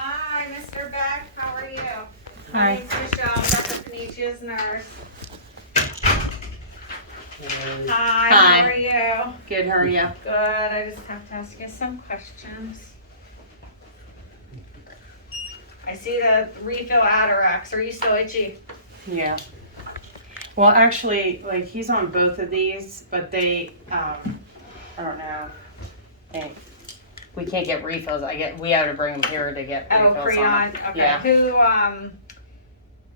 Hi, Mr. Beck. How are you? Hi. My name's Michelle. I'm Dr. Panicia's nurse. Hi. Hi. How are you? Good, how are you? Good. I just have to ask you some questions. I see the refill Atarax. Are you still itchy? Yeah. Well, actually, like, he's on both of these, but they, I don't know. We can't get refills. We had to bring them here to get Oh, refills on Creon. them. Okay. Yeah. Who?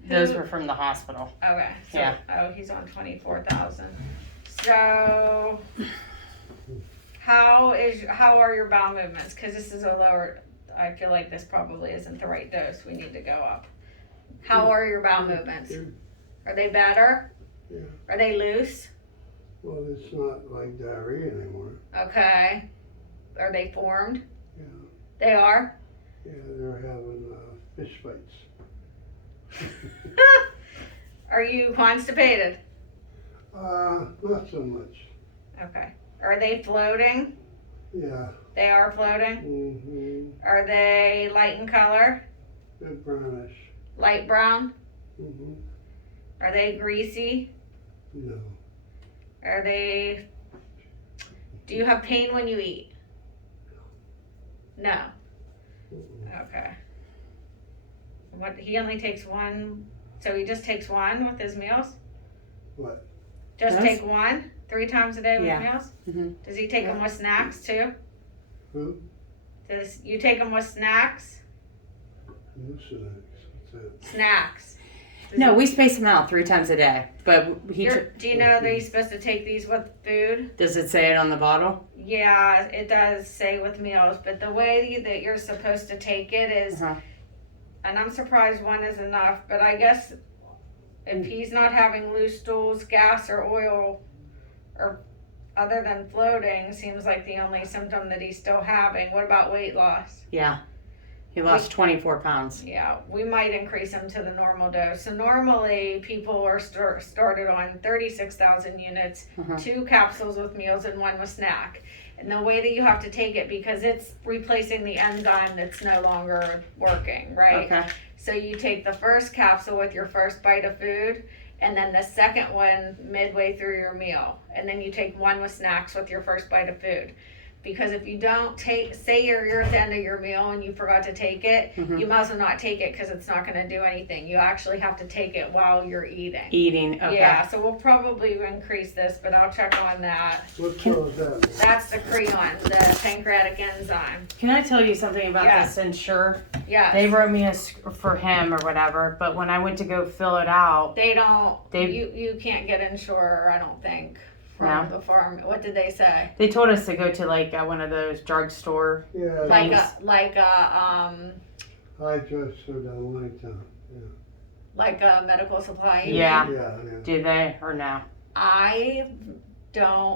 Those were from the hospital. Okay. So, Yeah. Oh, he's on 24,000. So, how are your bowel movements? Because this is a lower. I feel like this probably isn't the right dose. We need to go up. How are your bowel movements? Are they better? Yeah. Are they loose? Well, it's not like diarrhea anymore. Okay. Are they formed? Yeah. They are? Yeah, they're having fish fights. Are you constipated? Not so much. Okay. Are they floating? Yeah. They are floating? Mm-hmm. Are they light in color? They're brownish. Light brown? Mm-hmm. Are they greasy? No. Are they... Do you have pain when you eat? No. Mm-mm. Okay. What, he only takes one, so he just takes one with his meals? What? Just Yes. take one? 3 times a day with Yeah. meals? Mhm. Does he take them with snacks too? Who? Does you take them with snacks? Mucinex. What's that? Snacks. Does No, he- we space them out 3 times a day, but Do you know that he's supposed to take these with food? does it say it on the bottle? Yeah, it does say with meals, but the way that you're supposed to take it is, Uh-huh. and I'm surprised one is enough, but I guess if he's not having loose stools, gas, or oil, or other than floating, seems like the only symptom that he's still having. What about weight loss? Yeah. He lost 24 pounds. Yeah, we might increase him to the normal dose. So normally people are started on 36,000 units, Uh-huh. 2 capsules with meals and 1 with snack. And the way that you have to take it, because it's replacing the enzyme that's no longer working, right? Okay. So you take the first capsule with your first bite of food, and then the second one midway through your meal. And then you take 1 with snacks with your first bite of food. Because if you don't say you're at the end of your meal and you forgot to take it, Mhm. you might as well not take it because it's not going to do anything. You actually have to take it while you're eating. Eating, okay. Yeah, so we'll probably increase this, but I'll check on that. What pill is that? That's the Creon, the pancreatic enzyme. Can I tell you something about Yeah. this Ensure? Yes. They wrote me for him or whatever, but when I went to go fill it out, They don't. They- You can't get Ensure, I don't think, from the farm. What did they say? they told us to go to like one of those drugstore. Yeah. Like Thanks. I just heard that one time. like a medical supply. Yeah. Yeah. Do they or no?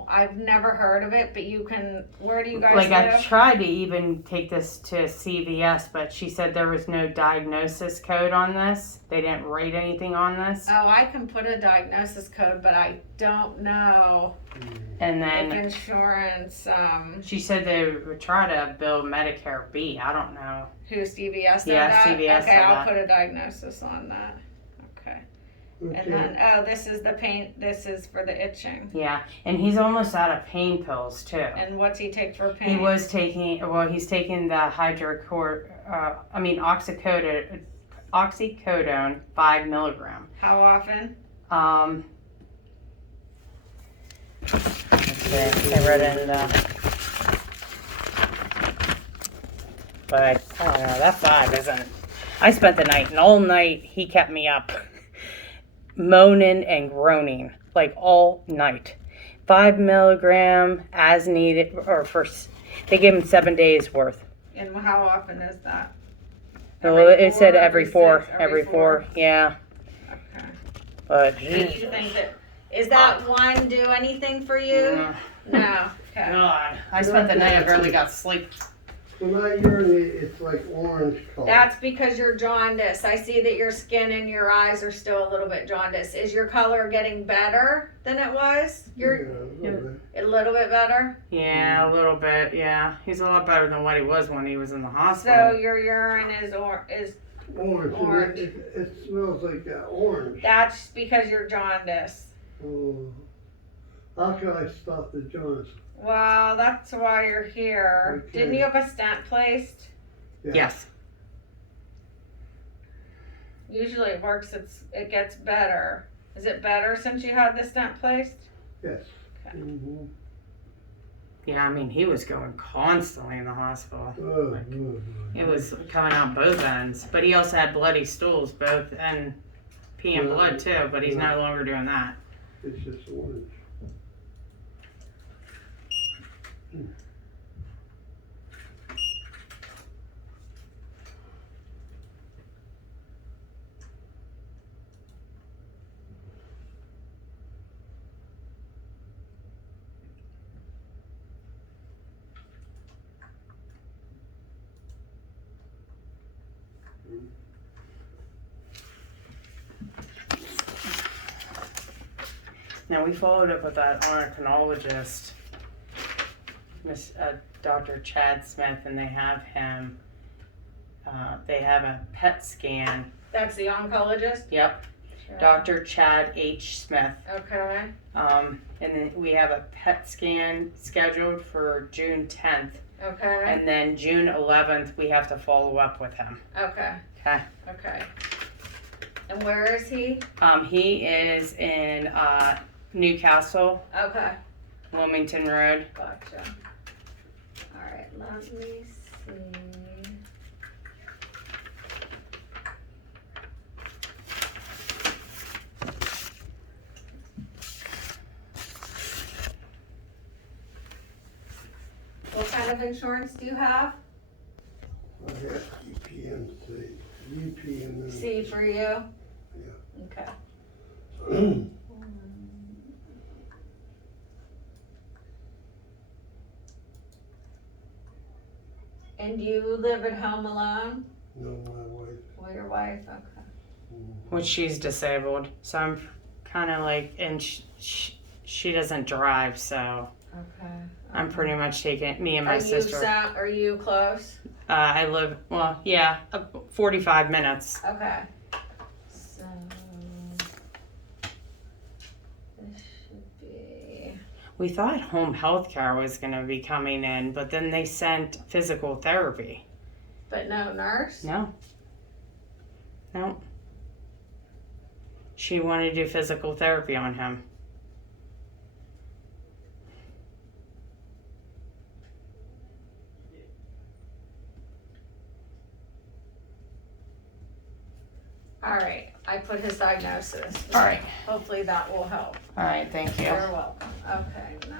I've never heard of it, but you can. Where do you guys Like I live? tried to even take this to CVS, but she said there was no diagnosis code on this. They didn't write anything on this. Oh, I can put a diagnosis code, but I don't know And if then insurance. she said they would try to bill Medicare B. I don't know. Who CVS did Yeah, that? CVS Okay, did I'll that. put a diagnosis on that. Okay. Okay. And then this is the pain. This is for the itching. Yeah, and he's almost out of pain pills too. And what's he take for pain? He was taking, well, he's taking the oxycodone 5 milligram. How often? Let's see, I read in but I don't know, that 5 isn't. I spent the night, and all night he kept me up, moaning and groaning, like all night. 5 milligram as needed, they gave him 7 days worth. And how often is that? Well, Every it said four, every every 4, six, every 4, yeah. Okay. But Do you think that is that one do anything for you? No. Okay. God, I spent the night, I barely got sleep. When I urinate, it's like orange color. That's because you're jaundiced. I see that your skin and your eyes are still a little bit jaundiced. Is your color getting better than it was? Yeah, You're a little bit. a little bit better. Yeah, a little bit. Yeah, he's a lot better than what he was when he was in the So hospital. your urine is Orange. Orange. It smells like orange. that's because you're jaundiced. Oh. How can I stop the jaundice? Well, that's why you're here. Okay. Didn't you have a stent placed? Yeah. Yes. Usually it works. It gets better. Is it better since you had the stent placed? Yes. Okay. Mm-hmm. Yeah, I mean, he was going constantly in the hospital. Oh, It was coming out both ends. But he also had bloody stools, both, and peeing blood too, but he's no longer doing that. It's just orange. Now, we followed up with that endocrinologist, Dr. Chad Smith, and they have him, they have a PET scan. That's the oncologist? Yep, Sure. Dr. Chad H. Smith. Okay. And then we have a PET scan scheduled for June 10th. Okay. And then June 11th, we have to follow up with him. Okay. Okay. Okay. And where is he? He is in Newcastle, Okay. Wilmington Road. Gotcha. Alright, let me see. What kind of insurance do you have? I have UPMC. UPMC. C for you? Yeah. Okay. And you live at home alone? No, my wife. With your wife? Okay. Which she's disabled, so I'm kind of like, and she doesn't drive, so Okay. I'm pretty much taking me and my sister. Are you close? I live 45 minutes. Okay. So this should be. We thought home health care was going to be coming in, but then they sent physical therapy. But no nurse? No. She wanted to do physical therapy on him. All right. I put his diagnosis. All right. Hopefully that will help. All right, thank you. You're welcome. Okay. Now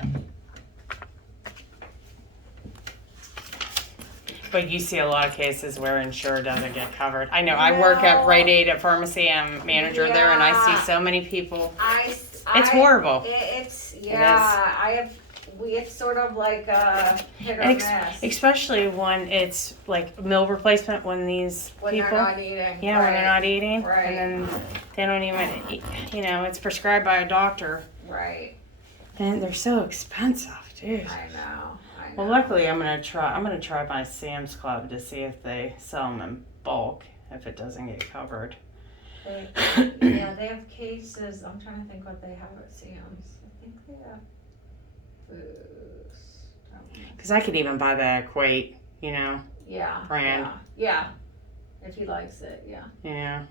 let's see. But you see a lot of cases where insure doesn't get covered. I know. I work at Rite Aid at pharmacy. I'm manager there, and I see so many people. It's horrible. It's it's sort of like a hit or miss Especially when it's like meal replacement when these when people. they're not eating. Yeah, when they're not eating, Right. and then they don't even eat. It's prescribed by a doctor, Right. and they're so expensive, dude. I know. Well, luckily, I'm gonna try my Sam's Club to see if they sell them in bulk. If it doesn't get covered. They have cases. I'm trying to think what they have at Sam's. I think they have booze. Because I could even buy the Equate, Yeah. brand. Yeah. If he likes it, yeah. Yeah.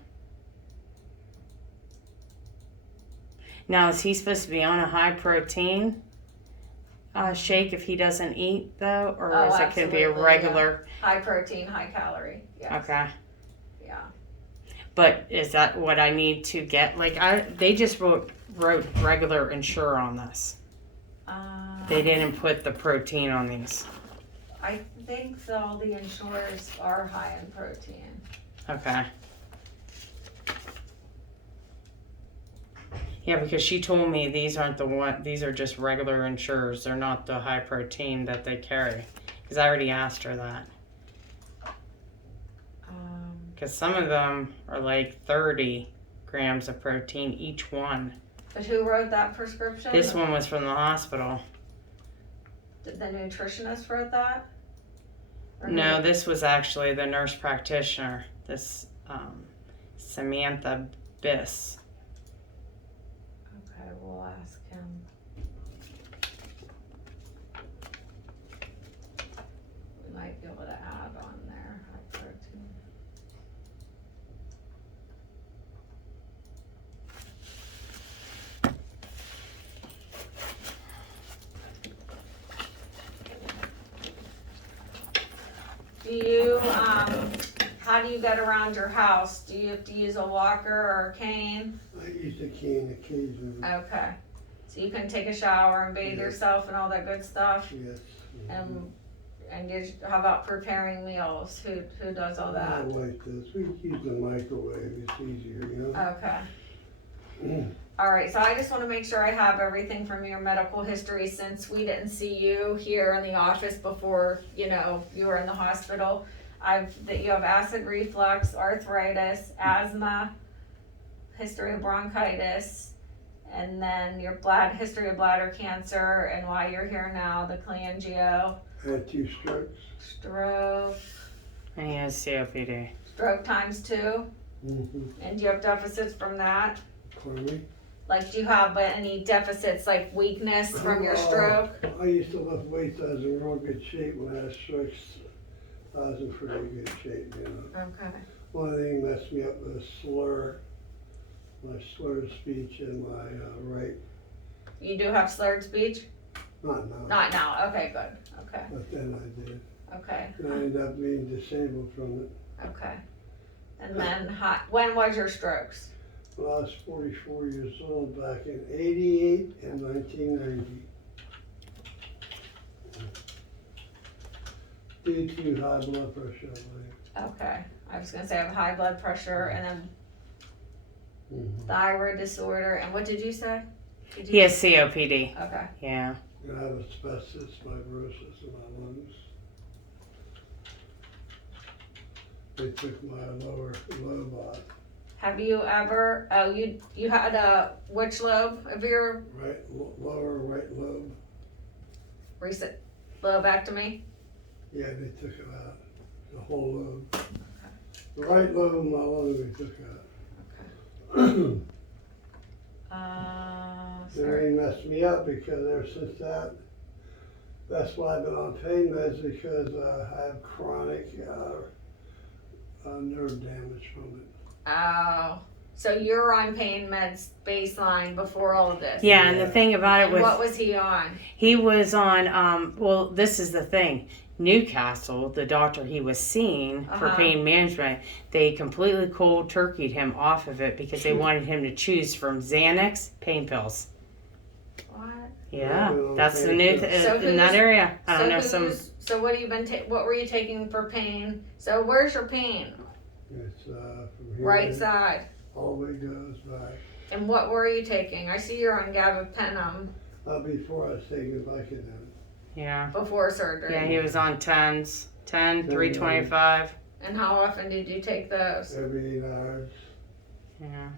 Now, is he supposed to be on a high protein shake if he doesn't eat though, or is it could be a absolutely, regular? High protein, high calorie. Yes. Okay. Yeah. But is that what I need to get? Like they just wrote regular Ensure on this. They didn't put the protein on these. I think all the insurers are high in protein. Okay. Yeah, because she told me these aren't the one. These are just regular Ensures. They're not the high protein that they carry. Because I already asked her that. Because some of them are like 30 grams of protein each one. But who wrote that prescription? This one was from the hospital. Did the nutritionist wrote that? Or No, who? this was actually the nurse practitioner. This Samantha Biss. Okay, we'll ask him. We might be able to add on there high protein. Do you, how do you get around your house? Do you have to use a walker or a cane? I use the cane occasionally. Okay. So you can take a shower and bathe Yeah. yourself and all that good stuff? Yes. And how about preparing meals? Who does all that? My wife does. We use the microwave. It's easier, you know? Okay. All right, so I just want to make sure I have everything from your medical history since we didn't see you here in the office before, you were in the hospital. That you have acid reflux, arthritis, asthma, history of bronchitis, and then your history of bladder cancer, and why you're here now, the cholangio, I had 2 strokes. stroke, And he has COPD. stroke times 2, Mm-hmm. and do you have deficits from that? Pardon me? Like, do you have any deficits, like weakness from your stroke? I used to lift weights. I was in real good shape when I had strokes. I was in pretty good shape, you know. Okay. One thing messed me up was my slurred speech and my right, You do have slurred speech? not now, Not now. Okay, good. Okay. but then I did. Okay. And I ended up being disabled from it. Okay. And then, when was your strokes? When I was 44 years old, back in '88 and 1990. Due to high blood pressure, I Okay. I was gonna say I have high blood pressure and then believe. thyroid disorder. And what did you say? He has COPD. Okay. Yeah. And I have asbestos fibrosis in my lungs. They took my lower lobe out, Have you ever? Oh, you had which lobe of your lower right lobe. recent lobectomy? Yeah, they took it out, the whole lobe. The right lobe of my lung they took out. Sorry. They messed me up because ever since that's why I've been on pain meds, because I have chronic nerve damage from it. Oh, so you're on pain meds baseline before all of this? Yeah, and the thing about it And was what was he on? he was on well, this is the thing. Newcastle, the doctor he was seeing for Uh-huh. pain management, they completely cold turkeyed him off of it because they wanted him to choose from Xanax pain pills. What? Yeah, Oh, that's the okay. new So in that who's- area. I don't know So what have you been? What were you taking for pain? So where's your pain? It's from here Right side. all the way goes back. And what were you taking? I see you're on gabapentin Before I was taking Vicodin. Yeah. before surgery. Yeah, he was on 10s. 10, 325. And how often did you take those? Every 8 hours. Yeah.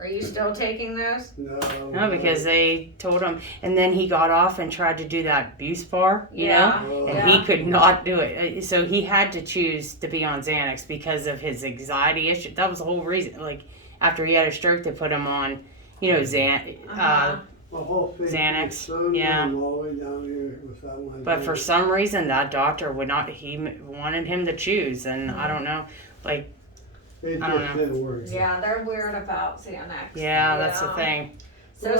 Are you still taking those? No, because they told him, and then he got off and tried to do that Buspar, you know, Oh. and he could not do it. So he had to choose to be on Xanax because of his anxiety issue. That was the whole reason. Like after he had a stroke, they put him on, Uh-huh. My whole face Xanax, was so yeah. numb all the way down here without my But for Xanax. some reason, that doctor would not. He wanted him to choose, and I don't know. Like, It I don't just know. didn't work. Yeah, they're weird about Xanax. yeah, that's the Yeah. thing. So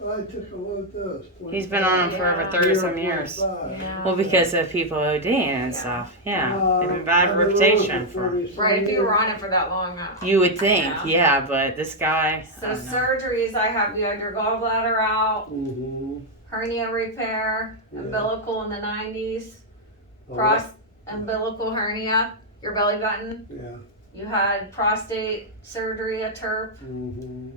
Well, I I took a low dose. He's been on them for over Yeah. 30 some years. 0.5. Yeah. Well, because of people ODing and stuff. Yeah, they have a bad I've been on reputation it for. 40 some Right, if you years. were on it for that long. You would think, Yeah. yeah, but this guy. So I don't know. surgeries, you had your gallbladder out, Mhm. hernia repair, Yeah. umbilical in the 90s, Oh, umbilical hernia, your belly button. Yeah. You had prostate surgery, a TURP. Mhm.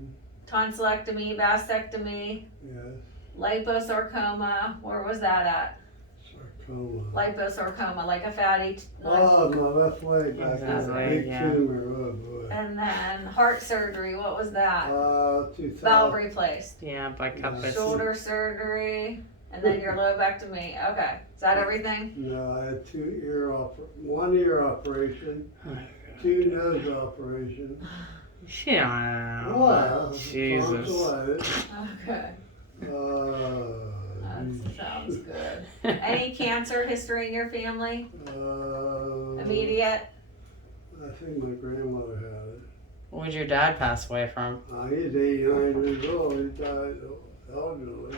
tonsillectomy, vasectomy, Yes, liposarcoma. Where was that at? sarcoma. Liposarcoma, like a fatty. Oh, my left leg back Yeah, there, right, big yeah. tumor, oh boy. And then heart surgery. What was that? 2000. Valve replaced. Yeah, by Cuppets. Shoulder surgery. And then your lobectomy. Okay. Is that everything? No, I had one ear operation, 2 nose operations. Yeah. Wow, Jesus. tonsillitis. Okay. That Geez. sounds good. Any cancer history in your family? Immediate? I think my grandmother had it. What would your dad pass away from? He's 89 years old. He died elderly.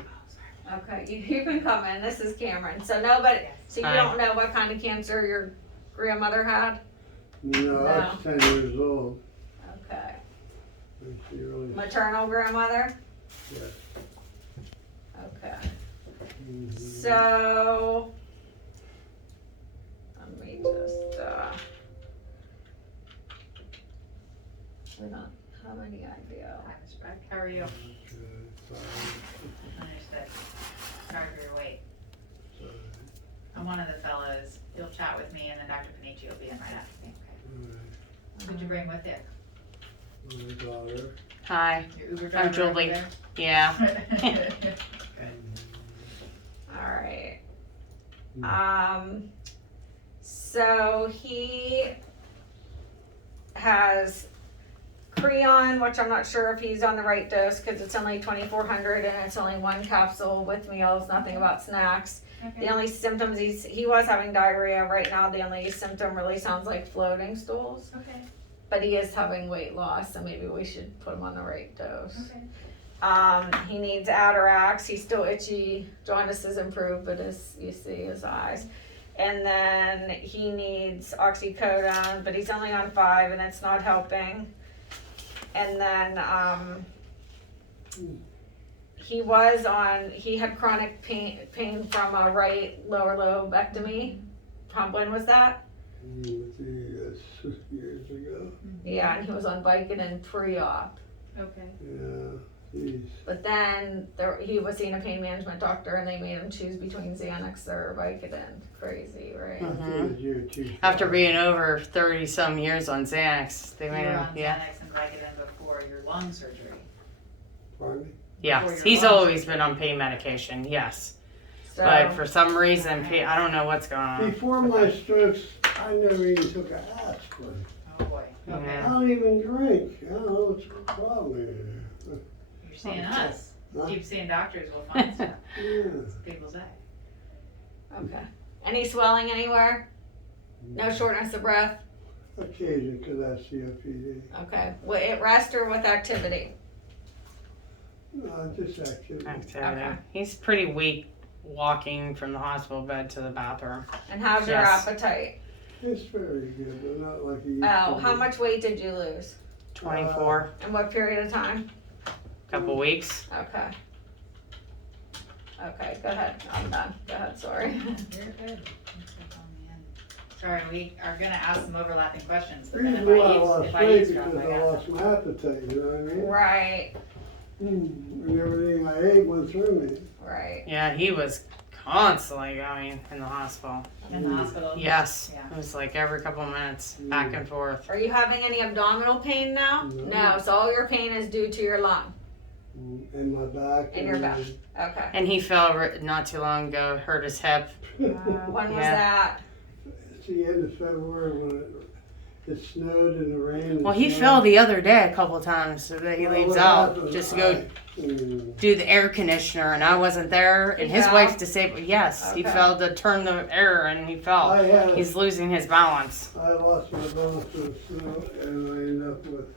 Okay, you can come in. This is Cameron. So nobody, so you Hi. don't know what kind of cancer your grandmother had? No, I was 10 years old. Okay. And she really, Maternal grandmother? yes. Okay. Mhm. So, let me just, we don't have any idea. Hi, Mr. Beck. How are you? Okay, sorry, Understood. Sorry for your wait. sorry. I'm one of the fellows. You'll chat with me and then Dr. Panici will be in right after me, okay? Who'd you bring with you? My daughter. Hi. Your Uber driver Julie. over Yeah. there? Alright. Hmm. So he has Creon, which I'm not sure if he's on the right dose because it's only 2,400 and it's only 1 capsule with meals, nothing about snacks. The Okay. only symptoms he was having diarrhea. Right now the only symptom really sounds like floating stools, Okay. but he is having weight loss, so maybe we should put him on the right dose. Okay. He needs Atarax. He's still itchy. Jaundice is improved, but you see his eyes. And then he needs oxycodone, but he's only on 5 and it's not helping. And then, he had chronic pain from a right lower lobectomy. When was that? Years ago. Yeah, and he was on Vicodin pre-op. Okay. Yeah, geez. But then he was seeing a pain management doctor and they made him choose between Xanax or Vicodin. Crazy, right? I think it was year 2000. After being over 30 some years on Xanax, they You made were him, on yeah. Xanax and Vicodin before your lung surgery. Pardon me? Yeah. Before your He's lung always surgery. been on pain medication, yes. So, But for some reason, I don't know what's going on. Before my strokes, I never even took an aspirin. Oh, boy. Okay. I Yeah. don't even drink. I don't know what's the problem here. You're seeing us. Huh? Keep seeing doctors, we'll find stuff. Yeah. People say. okay. Any swelling anywhere? No shortness of breath? Occasion, because that's COPD. Okay. At rest or with activity? No, just activity. Activity. Okay. He's pretty weak walking from the hospital bed to the bathroom. And how's your Yes. appetite? It's very good, but not like it used Oh, to how be. much weight did you lose? 24, In what period of time? couple weeks. Okay. Okay, go ahead. I'm done. Go ahead, sorry. You're good. Thanks for calling me in. Sorry, we are gonna ask some overlapping questions, The but then reason why I if lost I weight eavesdrop, because I I got lost my appetite, you know what I mean? Right, And everything I ate went through me. right. Yeah, he was constantly going in the hospital. in the hospital. Yes. Yeah. It was like every couple of minutes, back and forth. Are you having any abdominal pain now? No. No, so all your pain is due to your lung. And my back. In your back. Okay. And he fell not too long ago, hurt his hip. When was Yeah. that? It's the end of February when it snowed and the rain. and Well, he snow. fell the other day a couple times, so that he Well, leaves what out happened, just to go do do the air conditioner, and I wasn't there. And He his fell? wife disabled. Yes, he Okay. fell to turn the air, and he fell. He's losing his balance. I lost my balance in the snow and I ended up with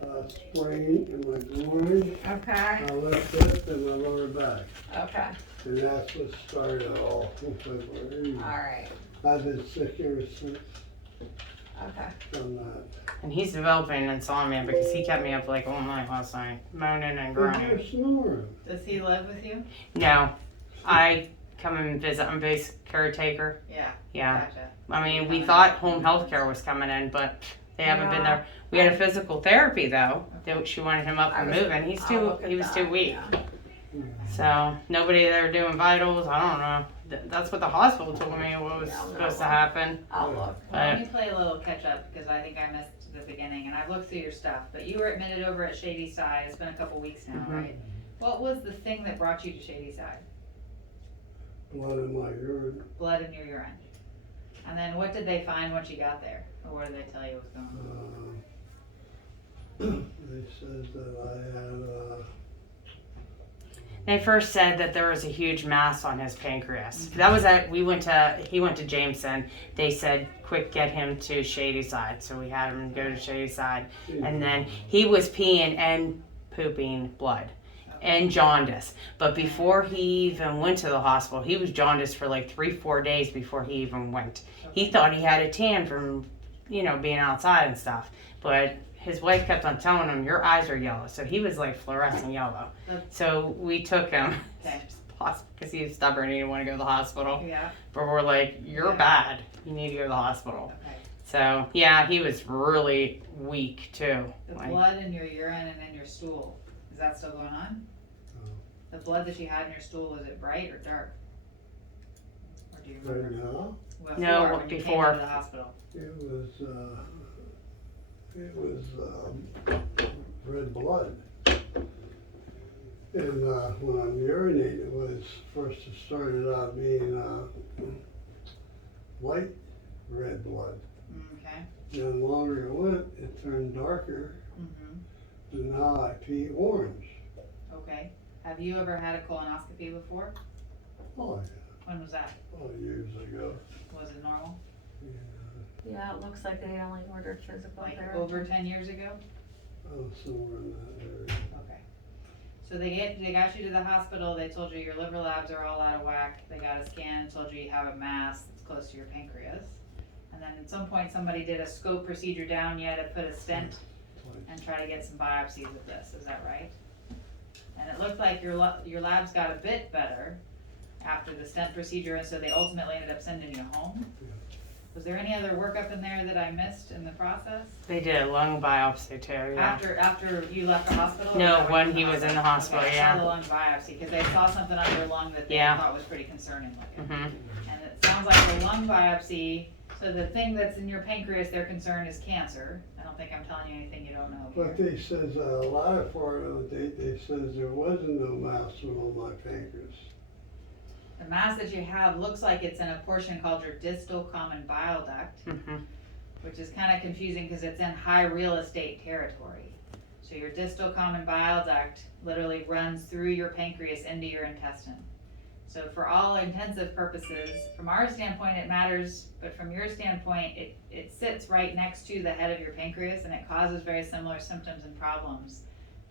a sprain in my groin, Okay. my left hip and my lower back. Okay. And that's what started it all in February. Alright. I've been sick ever since Okay. from that. And he's developing insomnia because he kept me up like all night last night, moaning and You're groaning. snoring. Does he live with you? No, I come and visit. I'm base caretaker. Yeah. Yeah. Gotcha. I mean, we thought home health care was coming in, but They haven't been Yeah. there. We had a physical therapy though. She wanted him up and moving. I'll look at He was that, too weak. yeah. So nobody there doing vitals. I don't know. That's what the hospital told me was Yeah, supposed to happen. I'll look. Well, let me play a little catch up because I think I missed the beginning and I've looked through your stuff. But you were admitted over at Shady Side. It's been a couple weeks now, Mhm. right? What was the thing that brought you to Shady Side? Blood in my urine. Blood in your urine. And then what did they find once you got there? Or what did they tell you was going on? They said that I had, They first said that there was a huge mass on his pancreas. That was at he went to Jameson. They said, quick, get him to Shady Side. So we had him go to Shady Side. And then he was peeing and pooping blood and jaundice. But before he even went to the hospital, he was jaundiced for like 3-4 days before he even went. He thought he had a tan from, being outside and stuff. But his wife kept on telling him, your eyes are yellow. So he was like fluorescent yellow. So we took him Okay. because he was stubborn and he didn't want to go to the hospital. Yeah. But we're like, you're Yeah. bad. You need to go to the hospital. Okay. So yeah, he was really weak too. The Like, blood in your urine and in your stool, is that still going on? Oh. The blood that you had in your stool, was it bright or dark? Or do you right remember? now, No, when you came before. into the hospital. it was red blood. And when I'm urinating, it was first it started out being white red blood. Okay. Then the longer it went, it turned darker, Mm-hmm. and now I pee orange. Okay. Have you ever had a colonoscopy before? Oh, When was that? yeah, oh, years ago. Was it normal? Yeah. Yeah, it looks like they only ordered physical Like therapy. over 10 years ago? Oh, somewhere in that area. Okay. So they got you to the hospital, they told you your liver labs are all out of whack, they got a scan, told you you have a mass that's close to your pancreas. And then at some point, somebody did a scope procedure down you to put a stent Twice. and try to get some biopsies of this, is that right? And it looked like your labs got a bit better after the stent procedure, and so they ultimately ended up sending you home? Yeah. Was there any other workup in there that I missed in the process? they did a lung biopsy too. Yeah. After you left the hospital? or No, was that when you he was in the hospital, Okay, I yeah. saw the lung biopsy, because they saw something on your lung that they Yeah. thought was pretty concerning looking. Mhm. And it sounds like the lung biopsy, so the thing that's in your pancreas, their concern is cancer. I don't think I'm telling you anything you don't know But here. they says, a lot of part of the date, they says there wasn't no mass on my pancreas. The mass that you have looks like it's in a portion called your distal common bile duct, Mhm. which is kind of confusing because it's in high real estate territory. So your distal common bile duct literally runs through your pancreas into your intestine. So for all intensive purposes, from our standpoint it matters, but from your standpoint, it sits right next to the head of your pancreas and it causes very similar symptoms and problems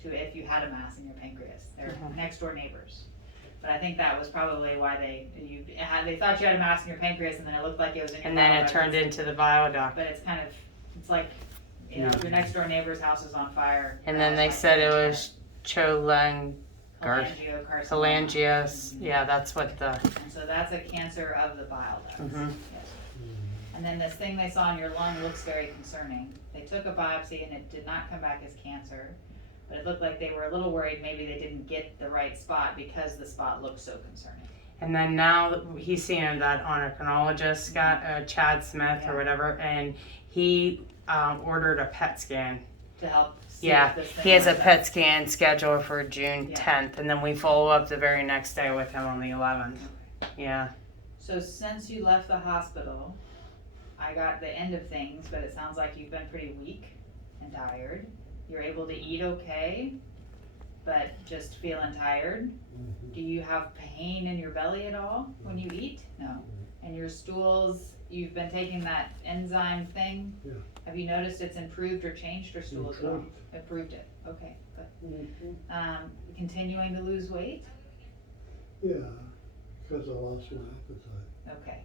to if you had a mass in your pancreas. They're next door neighbors. But I think that was probably why they thought you had a mass in your pancreas and then it looked like it was in your And then bile it duct. turned into the bile duct. But it's kind of, it's like, if your next door neighbor's house is on fire. And then they said it was cholangiocarcinoma. cholangiocarcinoma. Yeah, that's what the. And so that's a cancer of the bile ducts. Mhm. Yes. And then this thing they saw in your lung looks very concerning. They took a biopsy and it did not come back as cancer, but it looked like they were a little worried maybe they didn't get the right spot because the spot looked so concerning. And then now he's seeing that endocrinologist, Scott Chad Smith Yeah. or whatever, and he ordered a PET scan. To help see Yeah, if this thing he has a was PET scan scheduled for June Yeah. 10th, and then we follow up the very next day with him on the 11th. Yeah. So since you left the hospital, I got the end of things, but it sounds like you've been pretty weak and tired. You're able to eat okay, but just feeling tired. Do you have pain in your belly at all when you eat? No. And your stools, you've been taking that enzyme thing? Yeah. Have you noticed it's improved or changed your stools at all? Improved. Improved it, okay, good. Mhm. Continuing to lose weight? Yeah, because I lost my appetite. Okay.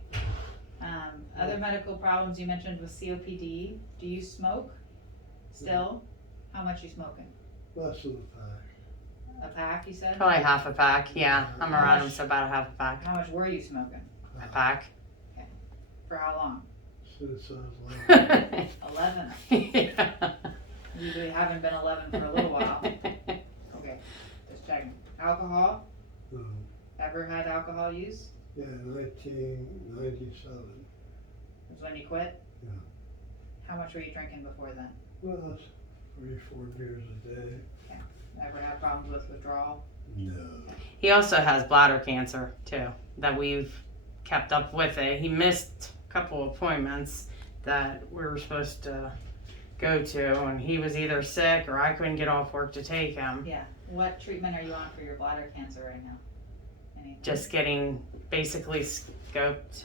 Other medical problems you mentioned was COPD. Do you smoke still? How much you smoking? Less than a pack. A pack, you said? Probably half a pack. Yeah, I'm around him, so about a half a pack. How much were you smoking? A pack. For how long? It sounds like. 11. Yeah. You haven't been 11 for a little while. Okay, just checking. Alcohol? Ever had alcohol use? Yeah, 1997. Was when you quit? Yeah. How much were you drinking before then? Well, that's 3-4 beers a day. Ever had problems with withdrawal? No. He also has bladder cancer too, that we've kept up with it. He missed a couple appointments that we were supposed to go to, and he was either sick or I couldn't get off work to take him. Yeah. What treatment are you on for your bladder cancer right now? Anything? Just getting basically scoped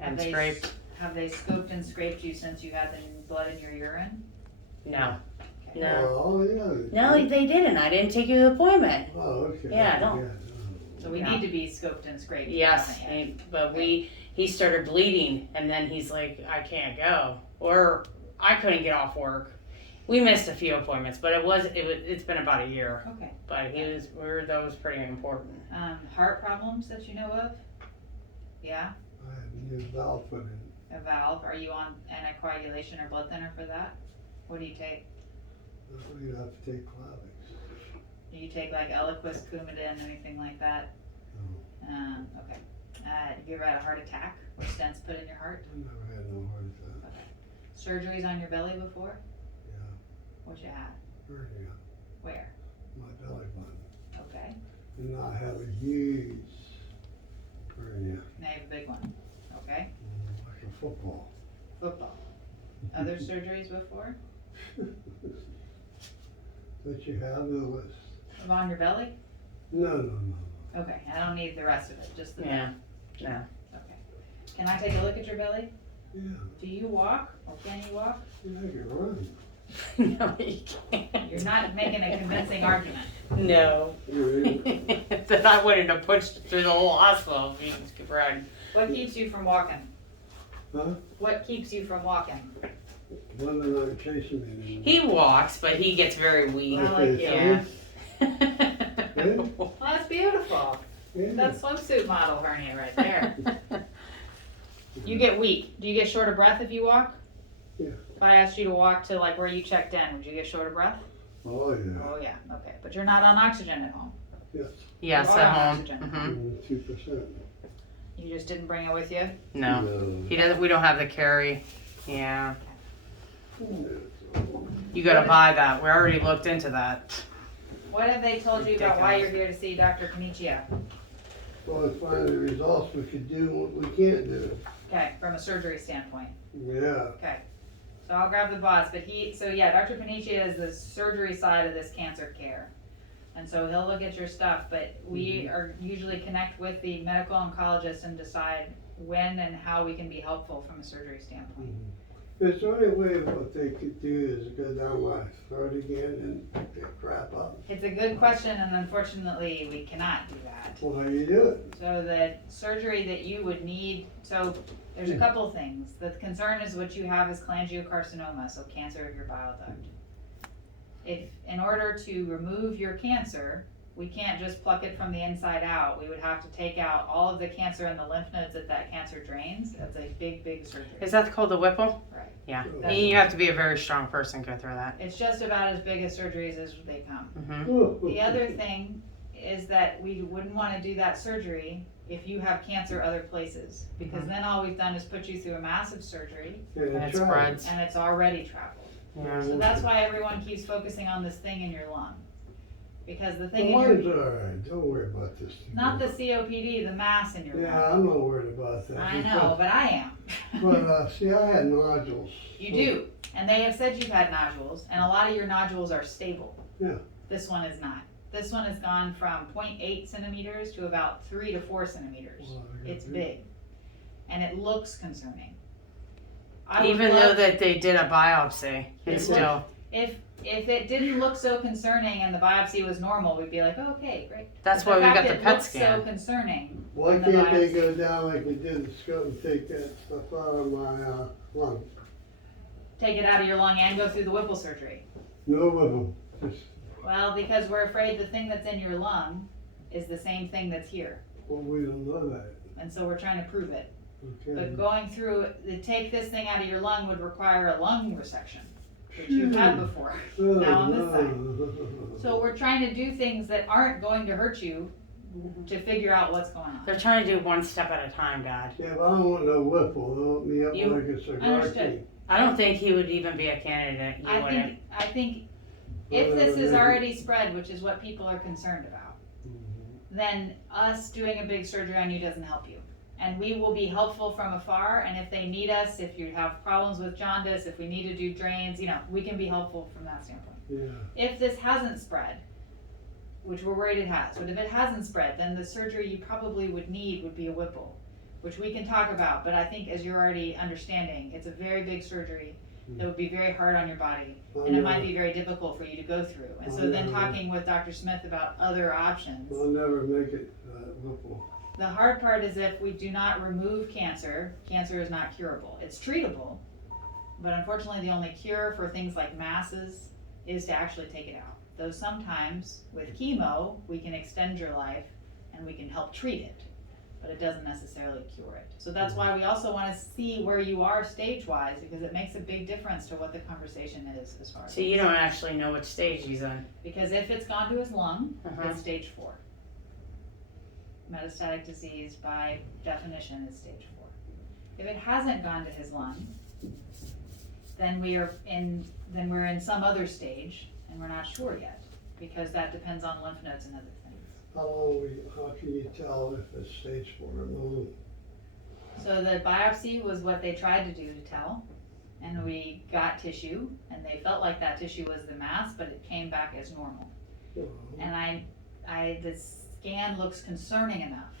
and scraped. Have they scoped and scraped you since you had the blood in your urine? No. Okay. No. Oh, yeah. No, they didn't. I didn't take you an appointment. Oh, okay. Yeah, don't. So we need to be scoped and scraped. Yes, haven't yet. but he started bleeding, and then he's like, I can't go, or I couldn't get off work. We missed a few appointments, but it's been about a year. Okay. But that was pretty important. Heart problems that you know of? Yeah. I had a new valve put in. A valve. Are you on anticoagulation or blood thinner for that? What do you take? You have to take Plavix. Do you take like Eliquis, Coumadin, anything like that? Okay. Have you ever had a heart attack or stents put in your heart? I never had no heart attack. Surgeries on your belly before? Yeah, What you had? hernia, Where? my belly button. Okay. And I have a huge hernia, Now you have a big one. Okay. like a football. Football. Other surgeries before? That you have the list? On your belly? No. Okay. I don't need the rest of it. Just the Yeah. Yeah. Okay. Can I take a look at your belly? Yeah, Do you walk or can you walk? yeah, I can run. No, you can't. You're not making a convincing argument. No. Really? Then I wouldn't have pushed through the whole hospital if you could run. What keeps you from walking? Huh? What keeps you from walking? Women aren't chasing me anymore. He walks, but he gets very weak. I like you. Yeah. Well, that's beautiful. Yeah. That's swimsuit model hernia right there. You get weak. Do you get short of breath if you walk? Yeah. If I asked you to walk to like where you checked in, would you get short of breath? Oh, yeah. Oh yeah. Okay. But you're not on oxygen at home. Yes. Yes, You are at on home. oxygen. Hmm 2%. You just didn't bring it with you? No, he doesn't. We don't have the carry. Yeah, you gotta buy that. We already looked into that. What have they told you about why you're here to see Dr. Panicia? Well, let's find the results we could do and what we can't do. Okay, from a surgery standpoint. Yeah. Okay. So I'll grab the boss, but Dr. Panicia is the surgery side of this cancer care. And so he'll look at your stuff, but we are usually connect with the medical oncologist and decide when and how we can be helpful from a surgery standpoint. Is there any way what they could do is go down my throat again and get crap up? It's a good question, and unfortunately we cannot do that. Well, how you do it? So the surgery that you would need, so there's a couple things. The concern is what you have is cholangiocarcinoma, so cancer of your bile duct. If, in order to remove your cancer, we can't just pluck it from the inside out. We would have to take out all of the cancer in the lymph nodes that cancer drains. That's a big, big surgery. Is that called the Whipple? Right. Yeah. That's- You have to be a very strong person to go through that. It's just about as big as surgeries as they come. Hmm The other thing is that we wouldn't want to do that surgery if you have cancer other places, because then all we've done is put you through a massive surgery And it spreads. and it's already traveled. Yeah. So that's why everyone keeps focusing on this thing in your lung. Because the The thing in your, mine's alright, don't worry about this. not the COPD, the mass in your Yeah, lung. I'm not worried about that. I know, but I am. But, see, I had nodules. You do, and they have said you've had nodules, and a lot of your nodules are stable. Yeah. This one is not. This one has gone from 0.8 centimeters to about 3 to 4 centimeters. Well, I got It's you. big, and it looks concerning. I would Even though love- that they did a biopsy, it's Yeah. still. if it didn't look so concerning and the biopsy was normal, we'd be like, oh, okay, great. That's But why we got fact the it PET looks scan. so concerning. Why on the can't they biopsy. go down like they did the scope and take that stuff out of my, lung? Take it out of your lung and go through the Whipple surgery. No of them, just, Well, because we're afraid the thing that's in your lung is the same thing that's here, well, we don't know that. and so we're trying to prove it. But Okay. going through, to take this thing out of your lung would require a lung resection, which you've had before. Now on this side. So we're trying to do things that aren't going to hurt you to figure out what's going on. They're trying to do one step at a time, Dad. Yeah, but I don't want no whipple, help me up You- like a cigar Understood. key. I don't think he would even be a candidate. You wouldn't. I think if this is already spread, which is what people are concerned about, then us doing a big surgery on you doesn't help you. And we will be helpful from afar, and if they need us, if you have problems with jaundice, if we need to do drains, we can be helpful from that standpoint. Yeah, If this hasn't spread, which we're worried it has, but if it hasn't spread, then the surgery you probably would need would be a Whipple, which we can talk about, but I think as you're already understanding, it's a very big surgery that would be very hard on your body, and it might be very difficult for you to go through. And so then talking with Dr. Smith about other options. I'll never make it, whipple. The hard part is if we do not remove cancer, cancer is not curable. It's treatable, but unfortunately the only cure for things like masses is to actually take it out. Though sometimes with chemo, we can extend your life and we can help treat it, but it doesn't necessarily cure it. So that's why we also want to see where you are stage-wise, because it makes a big difference to what the conversation is as far as. So you don't actually know which stage he's in. Because if it's gone to his lung, Uh-huh. it's stage 4. Metastatic disease by definition is stage 4. If it hasn't gone to his lung, then we're in some other stage and we're not sure yet, because that depends on lymph nodes and other things. How can you tell if it's stage 4 or not? So the biopsy was what they tried to do to tell, and we got tissue, and they felt like that tissue was the mass, but it came back as normal. And the scan looks concerning enough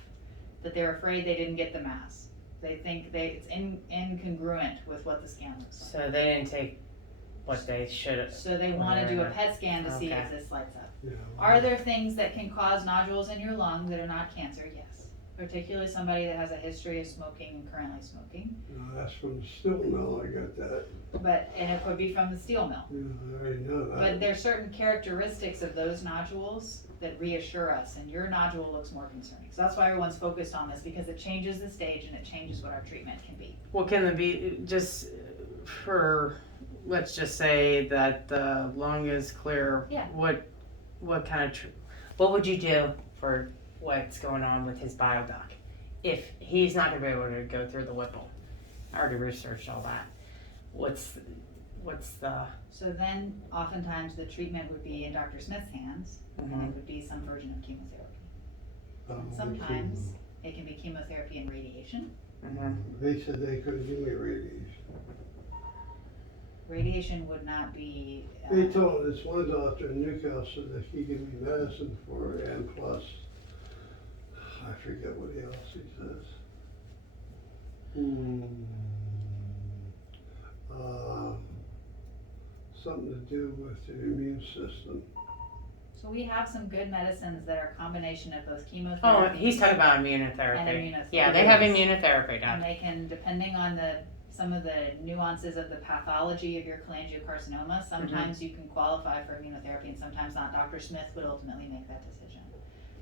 that they're afraid they didn't get the mass. They think it's incongruent with what the scan looks like. So they didn't take what they should have. So they want to do a PET scan to see if Okay. this lights up. Yeah. Are there things that can cause nodules in your lung that are not cancer? Yes. Particularly somebody that has a history of smoking and currently smoking. No, that's from the steel mill, I got that. And it could be from the steel mill. Yeah, I already know But that. there's certain characteristics of those nodules that reassure us, and your nodule looks more concerning. So that's why everyone's focused on this, because it changes the stage and it changes what our treatment can be. What can it be, just for, let's just say that the lung is clear. Yeah. What kind of, what would you do for what's going on with his bile duct? If he's not gonna be able to go through the Whipple. I already researched all that. What's the, So then oftentimes the treatment would be in Dr. Smith's hands, and it would be some version of chemotherapy. Sometimes it can be chemotherapy and radiation. They said they couldn't give me radiation. Radiation would not be. They told this one doctor in Newcastle that he gave me medicine for it, and plus, I forget what else he says. Something to do with the immune system. So we have some good medicines that are a combination of both oh, chemotherapy. he's talking about immunotherapy. And immunotherapy. Yeah, they have immunotherapy And done. they can, depending on some of the nuances of the pathology of your cholangiocarcinoma, sometimes you can qualify for immunotherapy and sometimes not. Dr. Smith would ultimately make that decision.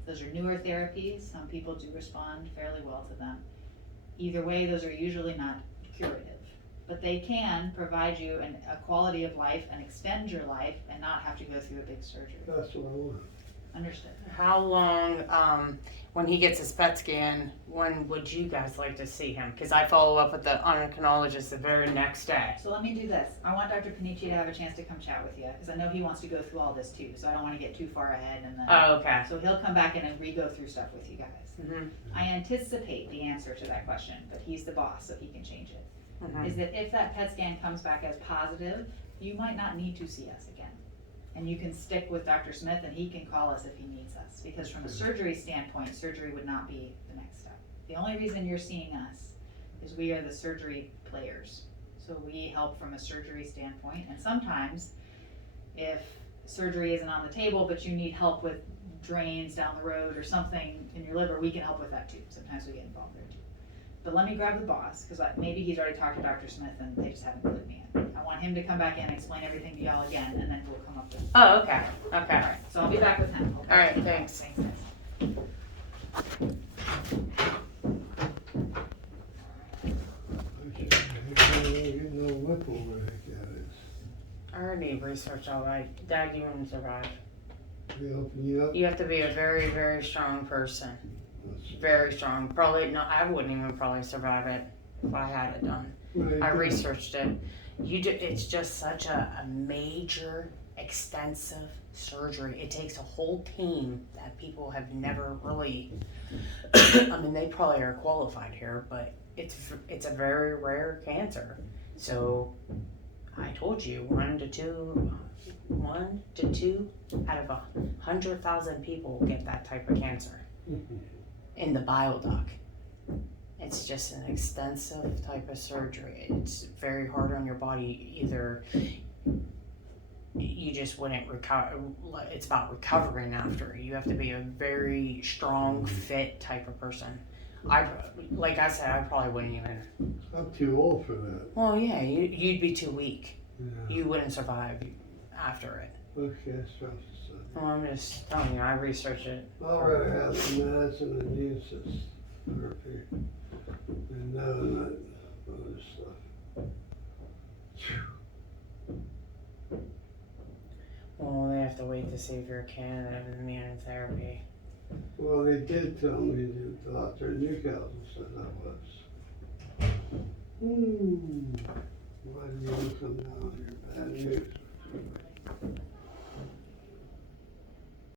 Those are newer therapies. Some people do respond fairly well to them. Either way, those are usually not curative, but they can provide you a quality of life and extend your life and not have to go through a big surgery. That's what I want. Understood. How long, when he gets his PET scan, when would you guys like to see him? Because I follow up with the endocrinologist the very next day. So let me do this. I want Dr. Panici to have a chance to come chat with you, because I know he wants to go through all this too, so I don't want to get too far ahead and then. Oh, okay. So he'll come back in and re-go through stuff with you guys. Mhm. I anticipate the answer to that question, but he's the boss, so he can change it. Mhm. Is that if that PET scan comes back as positive, you might not need to see us again. And you can stick with Dr. Smith and he can call us if he needs us, because from a surgery standpoint, surgery would not be the next step. The only reason you're seeing us is we are the surgery players. So we help from a surgery standpoint, and sometimes if surgery isn't on the table, but you need help with drains down the road or something in your liver, we can help with that too. Sometimes we get involved there too. But let me grab the boss, because maybe he's already talked to Dr. Smith and they just haven't put me in. I want him to come back in and explain everything to y'all again, and then we'll come up with. Oh, okay, okay. Alright, so I'll be back with him. All right, thanks. Thanks, guys. get no whipple, what the heck that is. I already researched all that. Dad, you wouldn't survive. They open you up? You have to be a very, very strong person. Very strong. Probably not. I wouldn't even probably survive it if I had it done. I researched it. It's just such a major, extensive surgery. It takes a whole team that people have never really. I mean, they probably are qualified here, but it's a very rare cancer. So, I told you, 1 to 2 out of 100,000 people get that type of cancer in the bile duct. It's just an extensive type of surgery. It's very hard on your body. Either you just wouldn't recover. It's about recovering after. You have to be a very strong, fit type of person. Like I said, I probably wouldn't even. I'm too old for that. Well, yeah, you'd be too weak. Yeah. You wouldn't survive after it. Okay, that's tough to say. Well, I'm just telling you, I researched it. I'd rather have some medicine and immune system therapy than knowing that other stuff. Well, they have to wait to see if you're a candidate of immunotherapy. Well, they did tell me, the doctor in Newcastle said that was. Why do you come down here? Bad news.